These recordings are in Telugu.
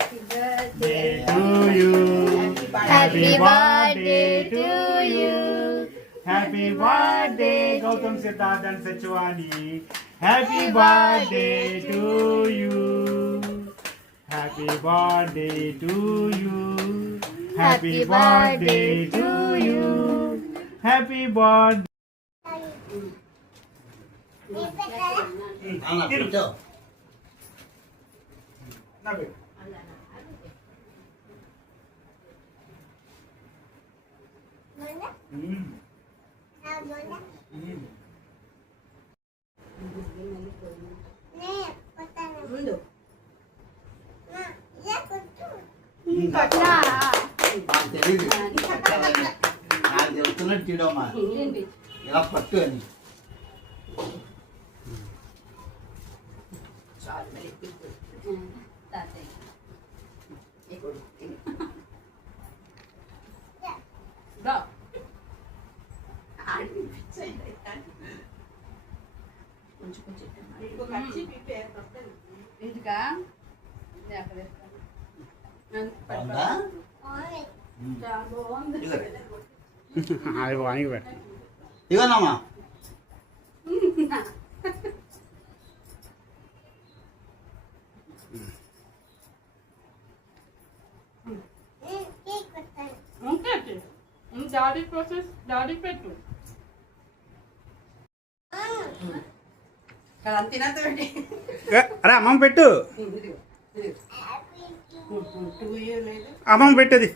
birthday to you. Happy birthday to you. Happy birthday, Gautam Siddharth and Sachwani. Happy birthday to you. Happy birthday to you. Happy birthday to you. Happy birthday. నాకు చెప్తున్నట్టు చూడమ్మా ఇలా పట్టు అని ఇవన్నమ్మా డాడీ ప్రాసెస్ డాడీ పెట్టు అరే అమ్మమ్మ పెట్టు, అమ్మమ్మ పెట్టది.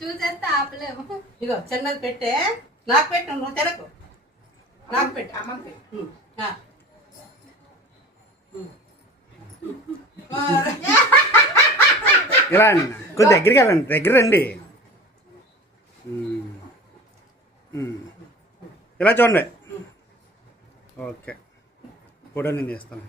చూసేస్తే ఆపలేము. ఇగో చిన్నది పెట్టే, నాకు పెట్టు, నువ్వు తినకు, నాకు పెట్టు, అమ్మకి పెట్టు. ఇలా కొద్ది దగ్గరికి వెళ్ళండి, దగ్గర రండి. ఇలా చూడండి. ఓకే, ఫోటో నేను చేస్తాను.